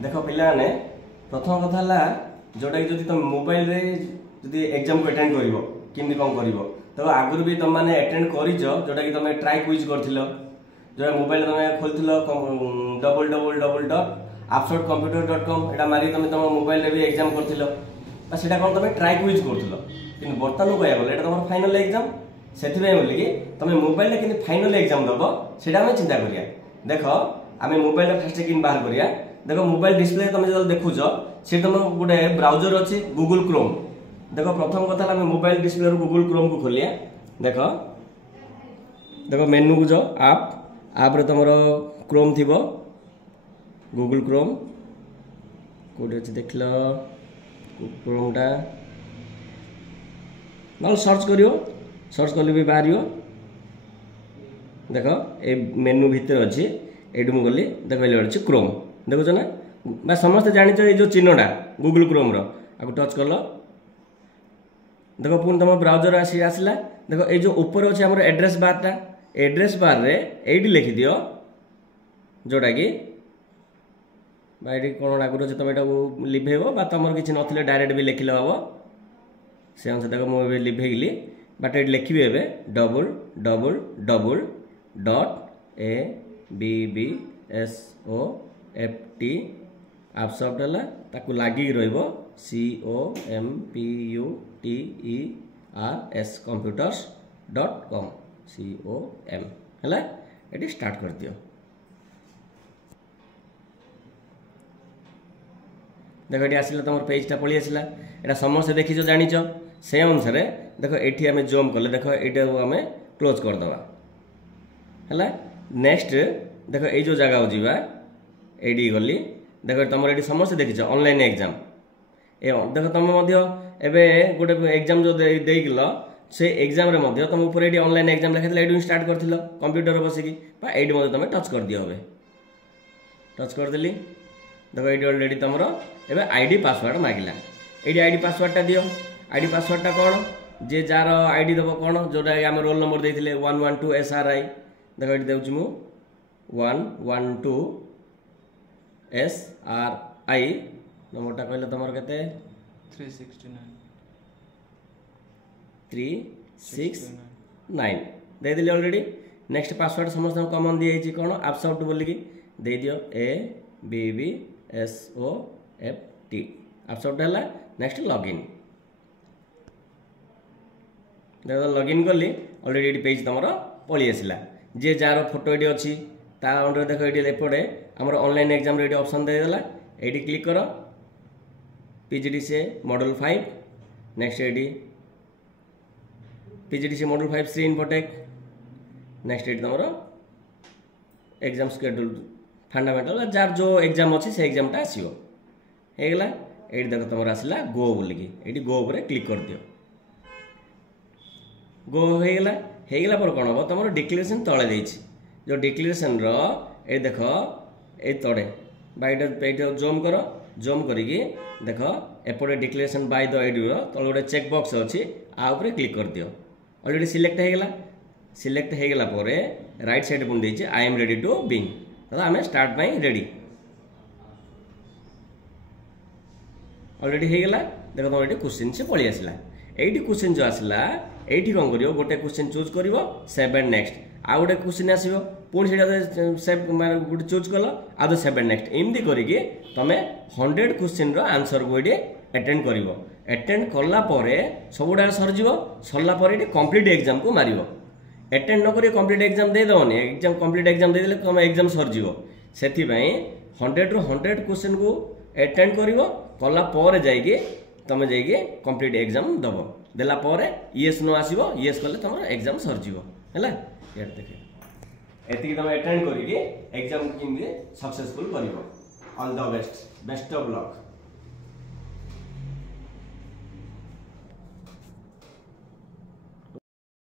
देख पिलाने प्रथम कथा है जोटा कि जब तुम मोबाइल रे जदि एग्जाम को अटेंड करिवो किमि कौन करिवो तो आगुरी भी तुम मैंने अटेंड करिजो जोटा कि तुम ट्राई क्विज करथिलो जो मोबाइल तुम खोलथिलो www.appsotcomputer.com एटा मारी तुम तुम मोबाइल रे भी एग्जाम करथिलो बा सेटा कोन तुम ट्राई क्विज करथिलो किन बर्तन को आगो एटा तुम फाइनल एग्जाम सेथिबे बोली कि तुम मोबाइल रे किन फाइनल एग्जाम दबो सेटा हम चिंता करिया देखो आमे मोबाइल रे फर्स्ट किन बाहर करिया देखो मोबाइल डिस्प्ले तुम जो देखुछ से तुम गोटे ब्राउजर अच्छी गूगल क्रोम देखो प्रथम कथा आम मोबाइल डिस्प्ले गूगल क्रोम को खोलिया देखो देखो मेनू को जाओ आप रे तुम क्रोम थी गूगल क्रोम कोड अच्छे देख लो क्रोमटा ना सर्च करियो सर्च कले भी बाहर देखो ए मेनू भितर अच्छी एडू गली देखो ये अच्छे क्रोम देखुच ना बा समस्त जानिच ये जो चिन्हटा गूगल क्रोम रो आपको टच कर लो देखो पुणी तुम ब्राउजर आसला देखो ये जो ऊपर अच्छे आम एड्रेस बारटा एड्रेस बार रे एडी लिखि दियो जोटा कि कौन आगुरी अच्छे तुम यहाँ लिभेब बा तुम किसी नथिले डायरेक्ट भी लिखिले हम से अनुसार देखो मुझे लिभेगली बाट ये लिखी www.appsot appsot है ताकू लगी computers computers.com com है ये स्टार्ट कर दियो देखो ये आसला तुम पेजटा पलि आसला यहाँ समस्त देखी जानिच से अनुसार देखो ये आम जूम कले देखो ये आम क्लोज करदे है नेक्स्ट देखो ये जो जगह जावा ये गली देखो तुम ये समस्त देखीच ऑनलाइन एग्जाम ए देखो तुम एबे गोटे एग्जाम जो देल से एग्जाम रे मध्य तुम ऊपर ये ऑनलाइन एग्जाम लिखा ये स्टार्ट कर कंप्यूटर बसिकी ये तुम टच कर दियो टच करदेली देखो ये अलरेडी तुम एबे आईडी पासवर्ड मागिला ये आईडी पासवर्डटा दियो आईडी पासवर्डटा कौन जे जार आईडी दब कौन जोटा आम रोल नंबर देते 112 SRI देखो ये दूसरी मु 112 SRI नंबरटा कहले तुम के 369 दे दिली ऑलरेडी नेक्स्ट पासवर्ड समस्त कॉमन दी कौन appsot बोलिकी दे दियो ABBSOFT appsot है नेक्स्ट लॉगिन देखो लॉगिन कली ऑलरेडी ये पेज तुम पलि आसला जे जार फोटो ये अच्छी ता अंडर देखो ये एपटे आमर ऑनलाइन एग्जाम रे ऑप्शन देदेला ये क्लिक कर PGDCA मॉडल 5 नेक्स्ट ये PGDCA मॉडल 5 3 इन्फोटेक नेक्स्ट ये तुम एग्जाम शेड्यूल फंडामेंटल जार जो एग्जाम अच्छी से एग्जामटा आसो होगा ये देखो तुम आसला गो बोलिकी ये गो पर क्लिक कर दियो गो होगा पर कौन हम तुम डिक्लेरेशन तले देछि जो डिक्लेरेशन रो ए देख ये तड़े ये जूम कर जूम करिकी देख एपटे डिक्लेरेशन बाय द एड्यू तले गोटे चेक बॉक्स अच्छी आउपर क्लिक कर दियो ऑलरेडी सिलेक्ट होगा राइट साइड पुणी देछि आई एम रेडी टू बिंग तो आम स्टार्ट पाई रेडी ऑलरेडी होगा देख तुम ये क्वेश्चन से पलि आसला ये क्वेश्चन जो आसला ये कौन कर गोटे क्वेश्चन चूज कर सेव एंड नेक्स्ट आउ गोटे क्वेश्चन आसो पुणी से सेव गोटे चूज कल आउ सेव एंड नेक्स्ट एमती करके तुम 100 क्वेश्चन आंसर को ये अटेंड कर अटेंड कलापर सबुड़ा सरजी सरला कंप्लीट एग्जाम को मार अटेंड नक कंप्लीट एग्जाम देदेनि एग्जाम कंप्लीट एग्जाम देदेले तुम एग्जाम सरजी से 100 रू 100 क्वेश्चन को अटेंड कलापर जाइए तुम जाइए कंप्लीट एग्जाम दब देला येस नो आसो येस कले तुम एग्जाम सरजी है देख ये तुम अटेंड करके एग्जाम केमती सक्सेसफुल कर all the best of luck.